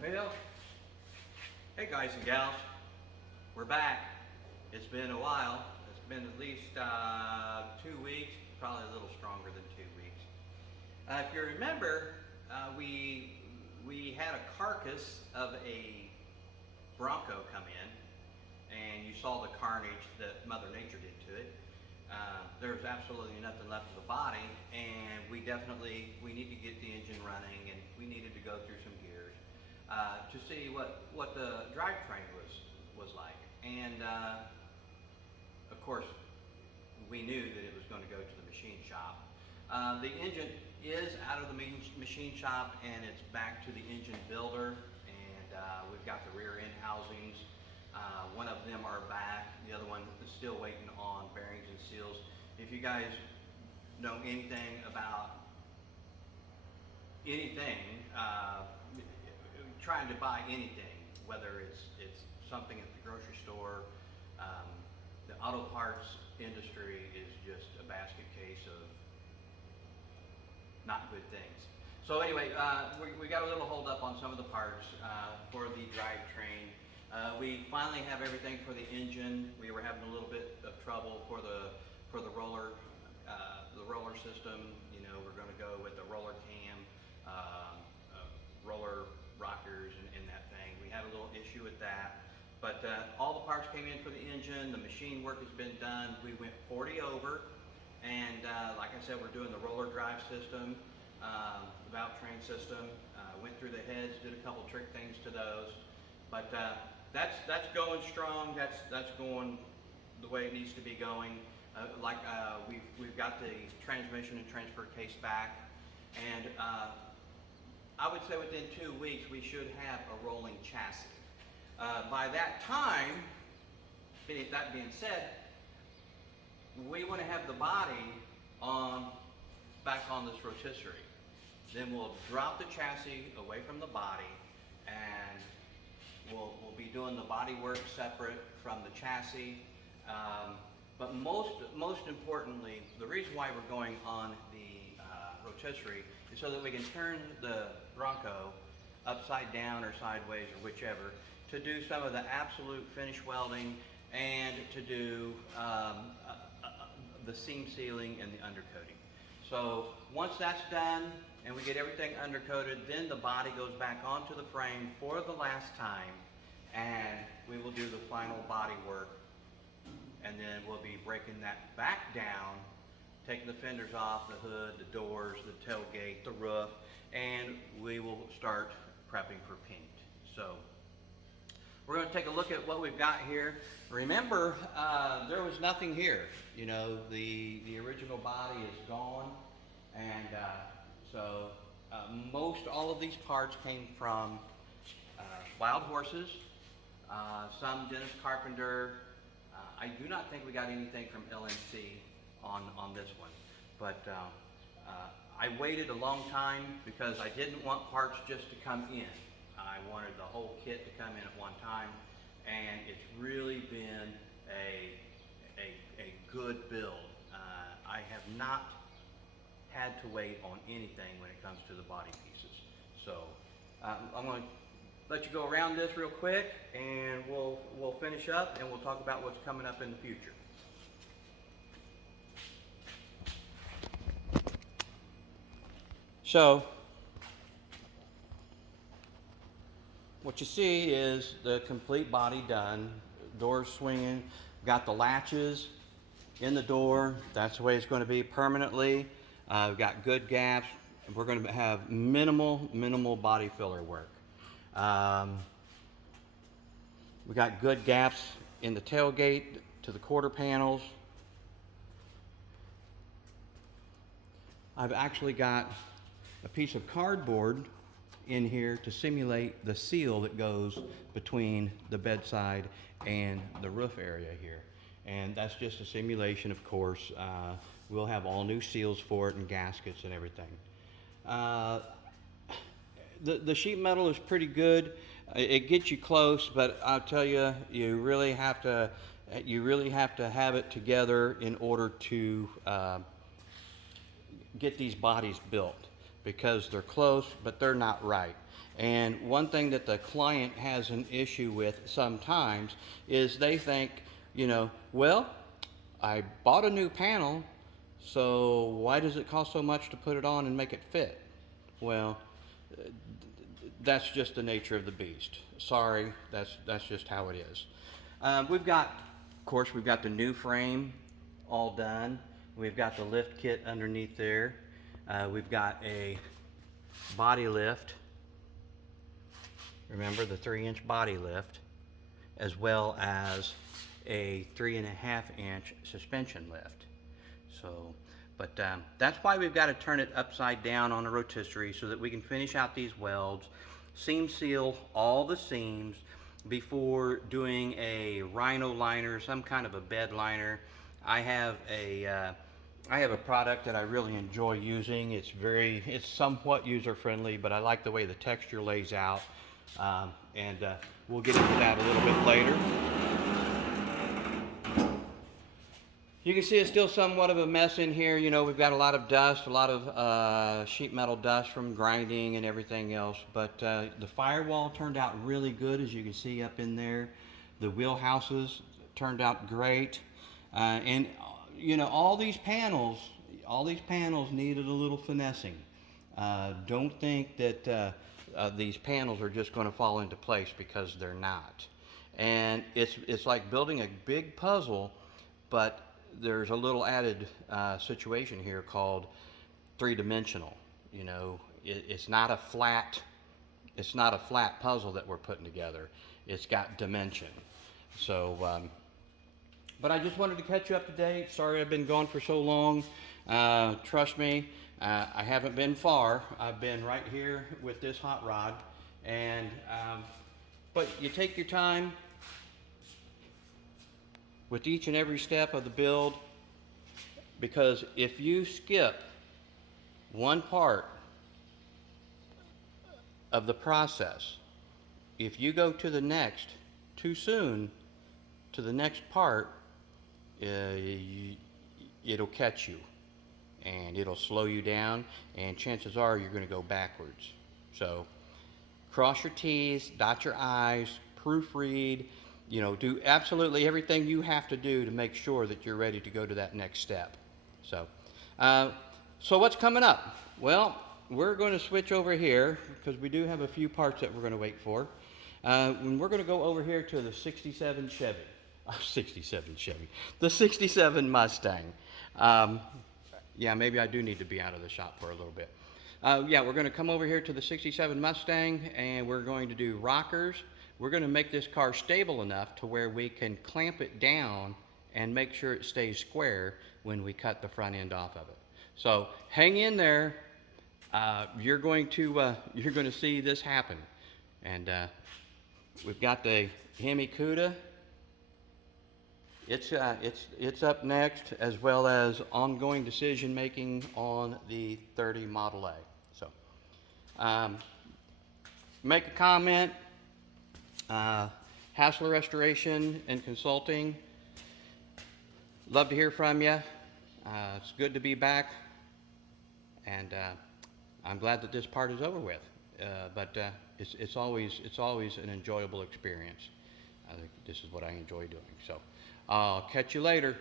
Well, hey guys and gals, we're back. It's been a while. It's been at least 2 weeks, probably a little stronger than 2 weeks. If you remember, we had a carcass of a bronco come in, and you saw the carnage that Mother Nature did to it. There was absolutely nothing left of the body, and we need to get the engine running, and we needed to go through some gears to see what the drivetrain was like. And of course, we knew that it was going to go to the machine shop. The engine is out of the machine shop, and it's back to the engine builder. And we've got the rear end housings. One of them are back. The other one is still waiting on bearings and seals. If you guys know anything about anything, trying to buy anything, whether it's something at the grocery store, the auto parts industry is just a basket case of not good things. So anyway, we got a little hold up on some of the parts for the drivetrain. We finally have everything for the engine. We were having a little bit of trouble for the roller system. You know, we're going to go with the roller cam, roller rockers, and that thing. We had a little issue with that, but all the parts came in for the engine. The machine work has been done. We went 40 over, and like I said, we're doing the roller drive system, the valve train system. Went through the heads, did a couple trick things to those, but that's going strong. That's going the way it needs to be going. We've got the transmission and transfer case back, and I would say within 2 weeks we should have a rolling chassis. By that time, that being said, we want to have the body back on this rotisserie. Then we'll drop the chassis away from the body, and we'll be doing the body work separate from the chassis. But most importantly, the reason why we're going on the rotisserie is so that we can turn the Bronco upside down or sideways or whichever to do some of the absolute finish welding and to do the seam sealing and the undercoating. So once that's done and we get everything undercoated, then the body goes back onto the frame for the last time, and we will do the final body work, and then we'll be breaking that back down, taking the fenders off, the hood, the doors, the tailgate, the roof, and we will start prepping for paint. So we're going to take a look at what we've got here. Remember, there was nothing here. You know, the original body is gone, and so most all of these parts came from Wild Horses, some Dennis Carpenter. I do not think we got anything from LNC on this one, but I waited a long time because I didn't want parts just to come in. I wanted the whole kit to come in at one time, and it's really been a good build. I have not had to wait on anything when it comes to the body pieces. So I'm going to let you go around this real quick, and we'll finish up, and we'll talk about what's coming up in the future. So what you see is the complete body done. Doors swinging, got the latches in the door. That's the way it's going to be permanently. We've got good gaps. We're going to have minimal body filler work. We got good gaps in the tailgate to the quarter panels. I've actually got a piece of cardboard in here to simulate the seal that goes between the bedside and the roof area here. And that's just a simulation, of course. We'll have all new seals for it and gaskets and everything. The sheet metal is pretty good. It gets you close, but I'll tell you, you really have to have it together in order to get these bodies built, because they're close, but they're not right. And one thing that the client has an issue with sometimes is they think, well, I bought a new panel, so why does it cost so much to put it on and make it fit? Well, that's just the nature of the beast. Sorry, that's just how it is. We've got, of course, we've got the new frame all done. We've got the lift kit underneath there. We've got a body lift. Remember the 3-inch body lift, as well as a 3.5-inch suspension lift. So, but that's why we've got to turn it upside down on a rotisserie so that we can finish out these welds, seam seal all the seams before doing a rhino liner, some kind of a bed liner. I have a product that I really enjoy using. It's somewhat user friendly, but I like the way the texture lays out. We'll get into that a little bit later. You can see it's still somewhat of a mess in here. We've got a lot of dust, a lot of sheet metal dust from grinding and everything else. But the firewall turned out really good, as you can see up in there. The wheelhouses turned out great. All these panels needed a little finessing. Don't think that these panels are just going to fall into place, because they're not. And it's like building a big puzzle, but there's a little added situation here called three-dimensional. It's not a flat puzzle that we're putting together. It's got dimension. So, but I just wanted to catch you up to date. Sorry I've been gone for so long. Trust me, I haven't been far. I've been right here with this hot rod. But you take your time with each and every step of the build, because if you skip one part of the process, if you go to the next too soon, to the next part, it'll catch you, and it'll slow you down, and chances are you're going to go backwards. So cross your T's, dot your I's, proofread, do absolutely everything you have to do to make sure that you're ready to go to that next step. So what's coming up? Well, we're going to switch over here, because we do have a few parts that we're going to wait for. And we're going to go over here to the 67 Chevy. The 67 Mustang. Yeah, maybe I do need to be out of the shop for a little bit. Yeah, we're going to come over here to the 67 Mustang, and we're going to do rockers. We're going to make this car stable enough to where we can clamp it down and make sure it stays square when we cut the front end off of it. So hang in there. You're going to see this happen. And we've got the Hemi Cuda. It's up next, as well as ongoing decision making on the 30 Model A. So make a comment. Hassler Restoration and Consulting. Love to hear from you. It's good to be back, and I'm glad that this part is over with. But it's always an enjoyable experience. I think this is what I enjoy doing. So I'll catch you later.